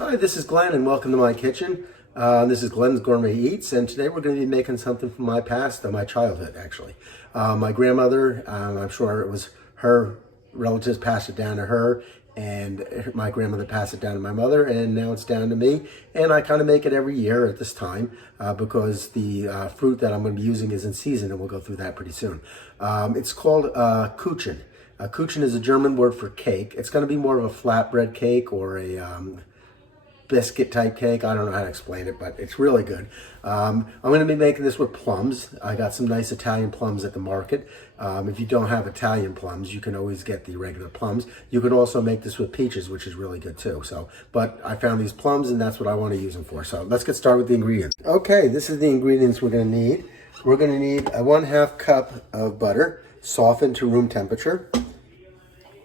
Hi, this is Glenn and welcome to my kitchen. This is Glenn's Gourmet Eats, and today we're going to be making something from my past, my childhood actually. My grandmother, I'm sure it was her relatives passed it down to her, and my grandmother passed it down to my mother, and now it's down to me. And I kind of make it every year at this time because the fruit that I'm going to be using is in season, and we'll go through that pretty soon. It's called Kuchen. Kuchen is a German word for cake. It's going to be more of a flatbread cake or a biscuit type cake. I don't know how to explain it, but it's really good. I'm going to be making this with plums. I got some nice Italian plums at the market. If you don't have Italian plums, you can always get the regular plums. You can also make this with peaches, which is really good too. But I found these plums and that's what I want to use them for. So let's get started with the ingredients. Okay, this is the ingredients we're going to need. We're going to need a 1/2 cup of butter, softened to room temperature.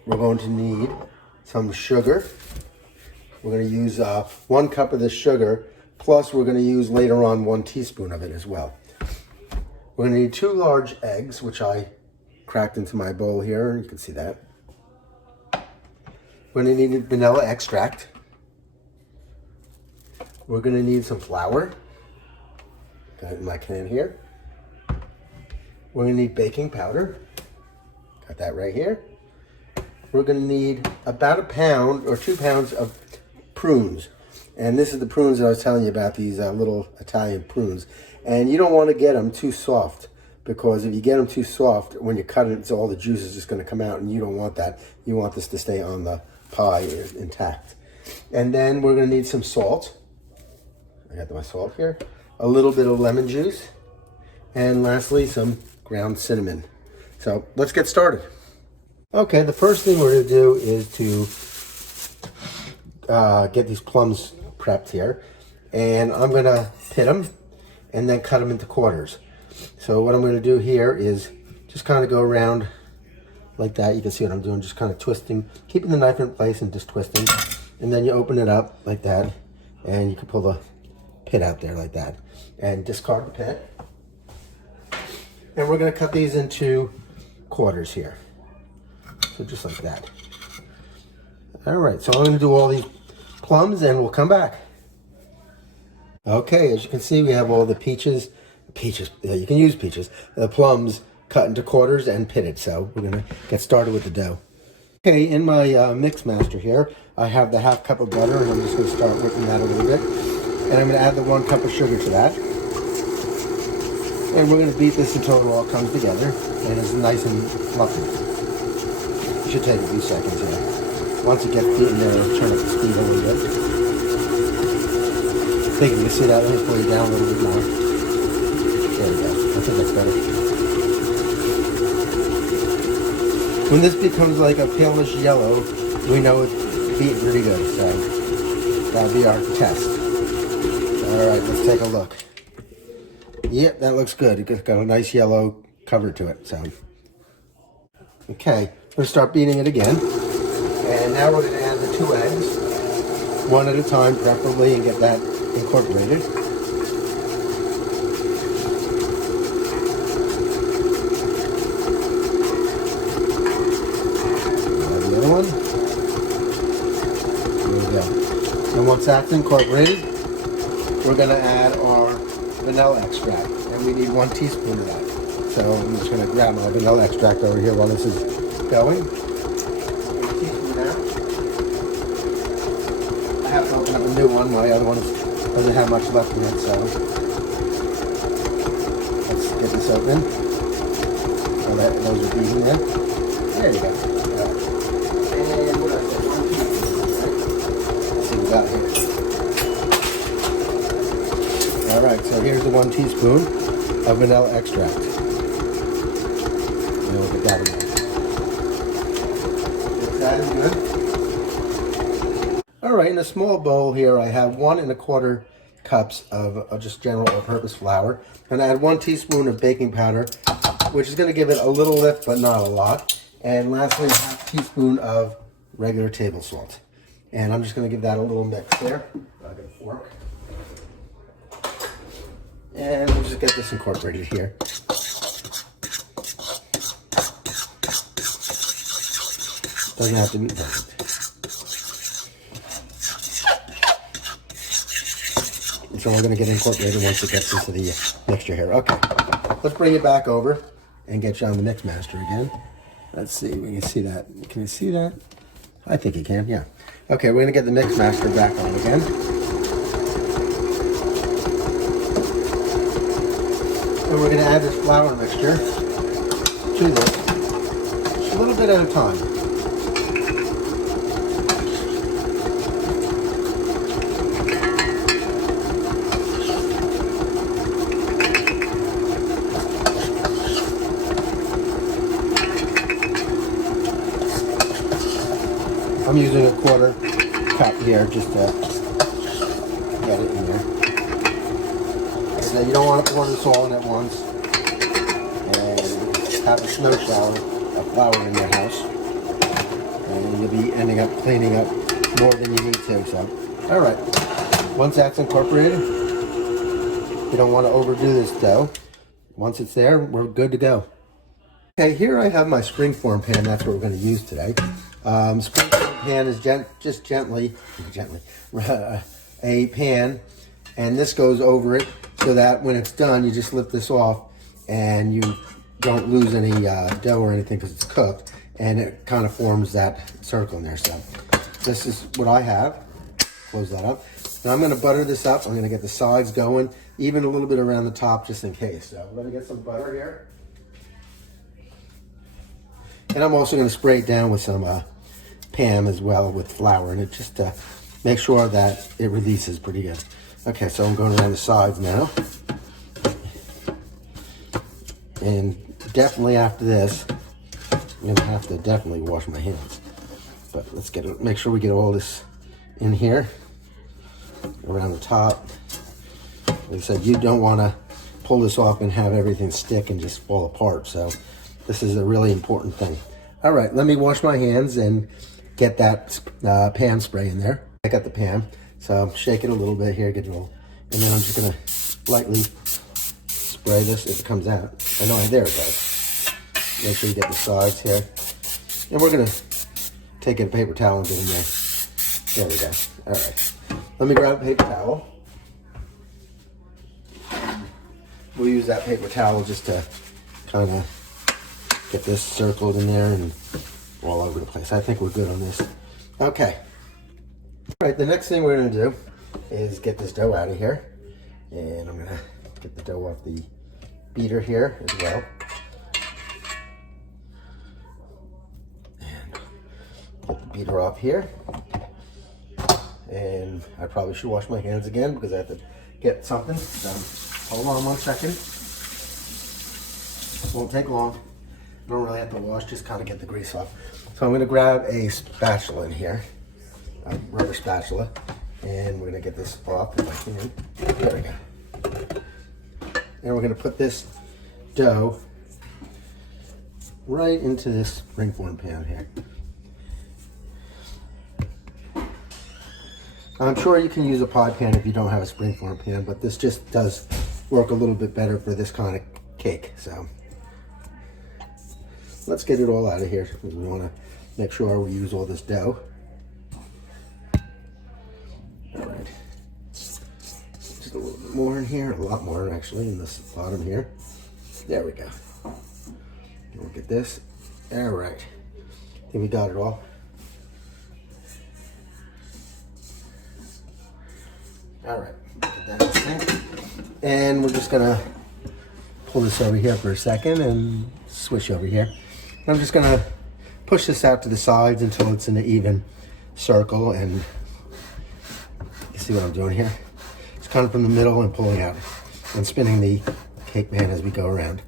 We're going to need some sugar. We're going to use 1 cup of the sugar, plus we're going to use later on 1 teaspoon of it as well. We're going to need 2 large eggs, which I cracked into my bowl here. You can see that. We're going to need vanilla extract. We're going to need some flour. Got it in my can here. We're going to need baking powder. Got that right here. We're going to need about 1 pound or 2 pounds of prunes, and this is the prunes that I was telling you about, these little Italian prunes. And you don't want to get them too soft, because if you get them too soft, when you cut it, all the juice is just going to come out, and you don't want that. You want this to stay on the pie intact. And then we're going to need some salt. I got my salt here. A little bit of lemon juice, and lastly some ground cinnamon. So let's get started. Okay, the first thing we're going to do is to get these plums prepped here, and I'm going to pit them and then cut them into quarters. So what I'm going to do here is just kind of go around like that. You can see what I'm doing, just kind of twisting, keeping the knife in place and just twisting, and then you open it up like that, and you can pull the pit out there like that and discard the pit. And we're going to cut these into quarters here, so just like that. All right, so I'm going to do all these plums and we'll come back. Okay, as you can see, we have all the peaches, you can use peaches, the plums cut into quarters and pitted. So we're going to get started with the dough. Okay, in my mix master here, I have the 1/2 cup of butter, and I'm just going to start whipping that a little bit. And I'm going to add the 1 cup of sugar to that. And we're going to beat this until it all comes together and it's nice and fluffy. It should take a few seconds here. Once it gets beaten there, turn up the speed a little bit. I think you can see that. Let me pull it down a little bit more. There we go. I think that's better. When this becomes like a palish yellow, we know it's beaten pretty good. So that'll be our test. All right, let's take a look. Yep, that looks good. It's got a nice yellow cover to it. So, okay, we're gonna start beating it again. And now we're going to add the 2 eggs, 1 at a time preferably, and get that incorporated. Add the other one. There we go. And once that's incorporated, we're going to add our vanilla extract. And we need 1 teaspoon of that. So I'm just going to grab my vanilla extract over here while this is going. I have to open up a new one. My other one doesn't have much left in it, so let's get this open. So that those are beaten in. There you go. And what else? Let's see what we got here. All right, so here's the 1 teaspoon of vanilla extract. And we'll get that in there. Mix that in good. All right, in a small bowl here, I have 1 1/4 cups of just general all-purpose flour. And I add 1 teaspoon of baking powder, which is going to give it a little lift, but not a lot. And lastly, 1/2 teaspoon of regular table salt. And I'm just going to give that a little mix there. I'll get a fork. And we'll just get this incorporated here. Doesn't have to be perfect. which are all going to get incorporated once it gets into the mixture here. Okay, let's bring it back over and get you on the mix master again. Let's see, we can see that. Can you see that? I think you can, yeah. Okay, we're going to get the mix master back on again. And we're going to add this flour mixture to this, just a little bit at a time. I'm using a 1/4 cup here just to get it in there. So you don't want to pour this all in at once and have a snow shower of flour in your house. And you'll be ending up cleaning up more than you need to. So, all right. Once that's incorporated, you don't want to overdo this dough. Once it's there, we're good to go. Okay, here I have my springform pan. That's what we're going to use today. Springform pan is just gently a pan, and this goes over it so that when it's done, you just lift this off and you don't lose any dough or anything because it's cooked, and it kind of forms that circle in there. So this is what I have. Close that up. Now I'm going to butter this up. I'm going to get the sides going, even a little bit around the top just in case. So let me get some butter here. And I'm also going to spray it down with some Pam as well with flour in it, just to make sure that it releases pretty good. Okay, so I'm going around the sides now. And definitely after this, I'm going to have to definitely wash my hands. But let's make sure we get all this in here, around the top. Like I said, you don't want to pull this off and have everything stick and just fall apart. So this is a really important thing. All right, let me wash my hands and get that pan spray in there. I got the pan, so shake it a little bit here, get it all, and then I'm just gonna lightly spray this if it comes out. I know, there it goes. Make sure you get the sides here. And we're gonna take a paper towel and get in there. There we go. All right, let me grab a paper towel. We'll use that paper towel just to kind of get this circled in there and all over the place. I think we're good on this. Okay. All right, the next thing we're gonna do is get this dough out of here. And I'm gonna get the dough off the beater here as well. And get the beater off here. And I probably should wash my hands again because I have to get something. So hold on 1 second. Won't take long. Don't really have to wash, just kind of get the grease off. So I'm gonna grab a spatula in here, a rubber spatula, and we're gonna get this off if I can. There we go. And we're gonna put this dough right into this springform pan here. I'm sure you can use a pod pan if you don't have a springform pan, but this just does work a little bit better for this kind of cake. So let's get it all out of here because we want to make sure we use all this dough. All right, just a little bit more in here, a lot more actually in this bottom here. There we go. Look at this. All right, I think we got it all. All right, put that in the sink. And we're just gonna pull this over here for a second and switch over here. I'm just gonna push this out to the sides until it's in an even circle, and you see what I'm doing here? It's kind of from the middle and pulling out and spinning the cake pan as we go around.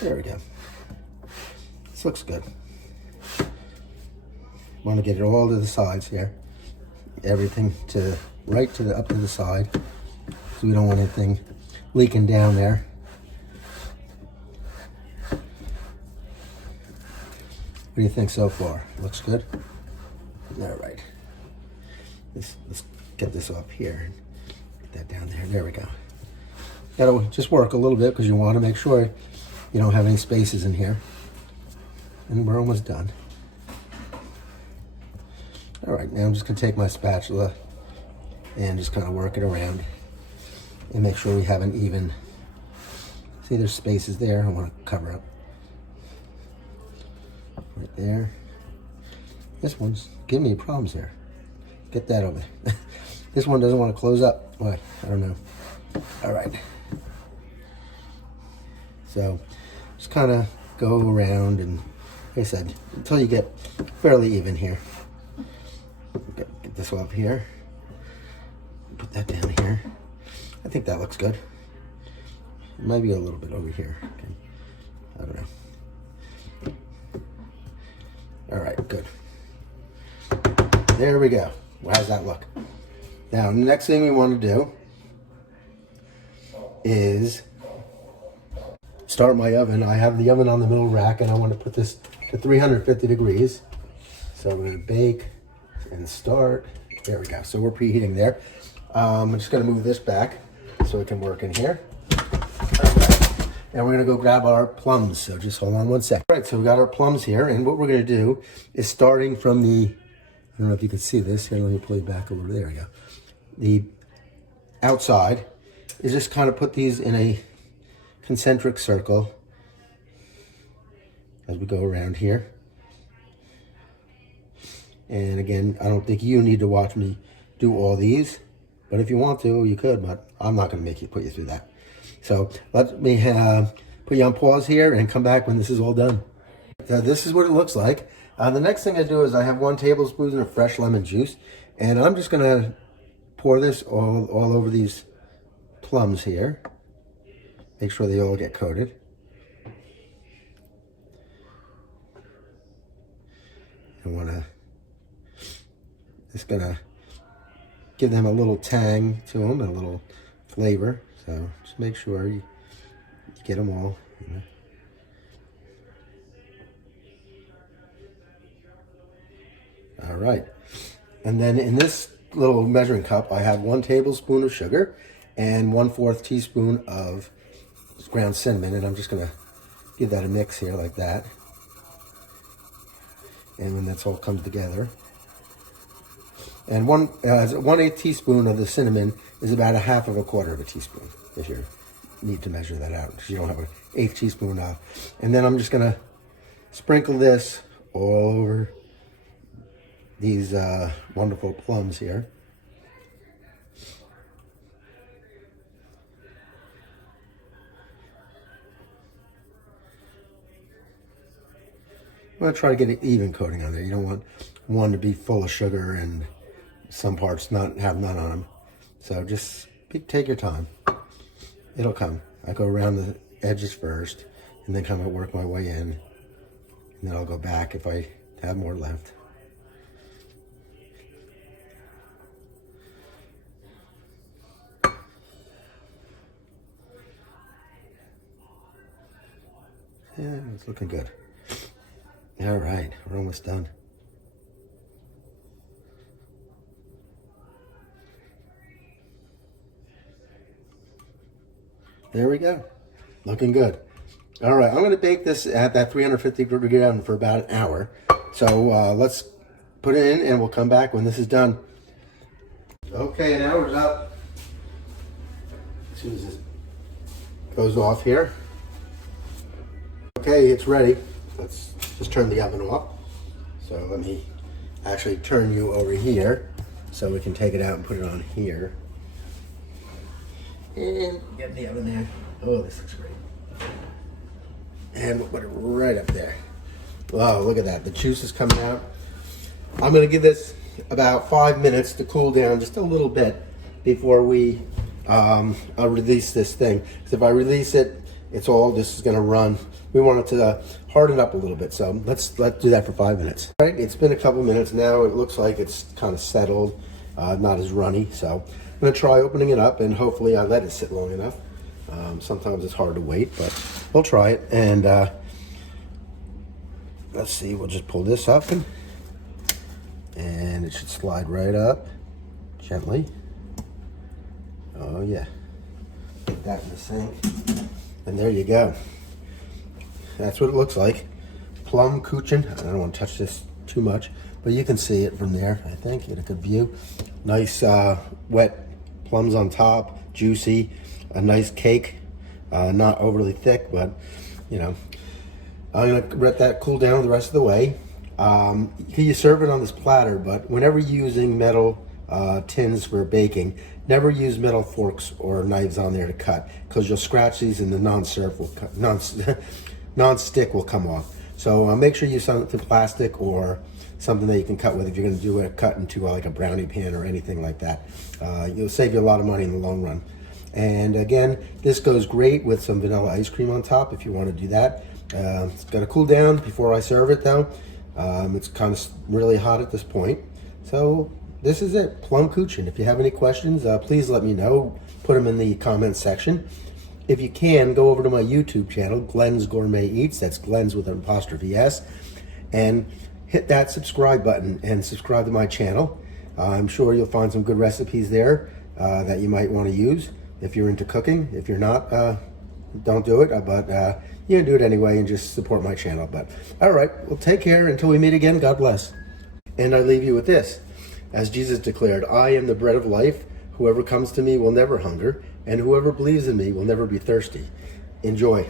There we go. This looks good. Want to get it all to the sides here. Everything to right to the up to the side. So we don't want anything leaking down there. What do you think so far? Looks good? All right. Let's get this up here. Get that down there. There we go. Gotta just work a little bit because you want to make sure you don't have any spaces in here. And we're almost done. All right, now I'm just gonna take my spatula and just kind of work it around and make sure we have an even, see there's spaces there I want to cover up. Right there. This one's giving me problems there. Get that over there. This one doesn't want to close up. Why? I don't know. All right. So just kind of go around and, like I said, until you get fairly even here. Get this up here. Put that down here. I think that looks good. It might be a little bit over here. Okay. I don't know. All right, good. There we go. Well, how's that look? Now, the next thing we want to do is start my oven. I have the oven on the middle rack, and I want to put this to 350 degrees. So we're going to bake and start. There we go. So we're preheating there. I'm just going to move this back so it can work in here. And we're going to go grab our plums. So just hold on one sec. All right, so we got our plums here. And what we're going to do is starting from the, I don't know if you can see this. Here, let me pull you back a little. There we go. The outside is just kind of put these in a concentric circle as we go around here. And again, I don't think you need to watch me do all these, but if you want to, you could, but I'm not going to make you put you through that. So let me put you on pause here and come back when this is all done. So this is what it looks like. The next thing I do is I have 1 tablespoon of fresh lemon juice, and I'm just going to pour this all over these plums here. Make sure they all get coated. I want to, just going to give them a little tang to them and a little flavor. So just make sure you get them all. You know. All right. And then in this little measuring cup, I have 1 tablespoon of sugar and 1/4 teaspoon of ground cinnamon. And I'm just going to give that a mix here like that. And when that's all comes together. And 1/8 teaspoon of the cinnamon is about 1/2 of a teaspoon, if you need to measure that out, because you don't have 1/8 teaspoon of. And then I'm just going to sprinkle this all over these wonderful plums here. I'm going to try to get an even coating on there. You don't want one to be full of sugar and some parts not have none on them. So just take your time. It'll come. I go around the edges first and then kind of work my way in. And then I'll go back if I have more left. Yeah, it's looking good. All right, we're almost done. There we go. Looking good. All right, I'm going to bake this at that 350 degree oven for about an hour. So let's put it in and we'll come back when this is done. Okay, an hour's up. As soon as this goes off here. Okay, it's ready. Let's just turn the oven off. So let me actually turn you over here so we can take it out and put it on here. And get the oven there. Oh, this looks great. And we'll put it right up there. Wow, look at that. The juice is coming out. I'm going to give this about 5 minutes to cool down just a little bit before we release this thing. Because if I release it, it's all this is going to run. We want it to harden up a little bit. So let's do that for 5 minutes. All right, it's been a couple minutes now. It looks like it's kind of settled, not as runny. So I'm going to try opening it up, and hopefully I let it sit long enough. Sometimes it's hard to wait, but we'll try it. And let's see, we'll just pull this up, and it should slide right up gently. Oh yeah, put that in the sink, and there you go. That's what it looks like. Plum Kuchen. I don't want to touch this too much, but you can see it from there, I think, get a good view. Nice wet plums on top, juicy, a nice cake, not overly thick, but you know. I'm gonna let that cool down the rest of the way. You serve it on this platter, but whenever you're using metal tins for baking, never use metal forks or knives on there to cut, because you'll scratch these and the non-stick will come off. So make sure you use something plastic or something that you can cut with if you're going to do a cut into like a brownie pan or anything like that. You'll save you a lot of money in the long run. And again, this goes great with some vanilla ice cream on top if you want to do that. It's got to cool down before I serve it though. It's kind of really hot at this point. So this is it, Plum Kuchen. If you have any questions, please let me know. Put them in the comments section. If you can, go over to my YouTube channel, Glenn's Gourmet Eats. That's Glenn's with an apostrophe S. And hit that subscribe button and subscribe to my channel. I'm sure you'll find some good recipes there that you might want to use if you're into cooking. If you're not, don't do it, but you can do it anyway and just support my channel. But all right, well, take care until we meet again. God bless. And I leave you with this. As Jesus declared, I am the bread of life. Whoever comes to me will never hunger, and whoever believes in me will never be thirsty. Enjoy.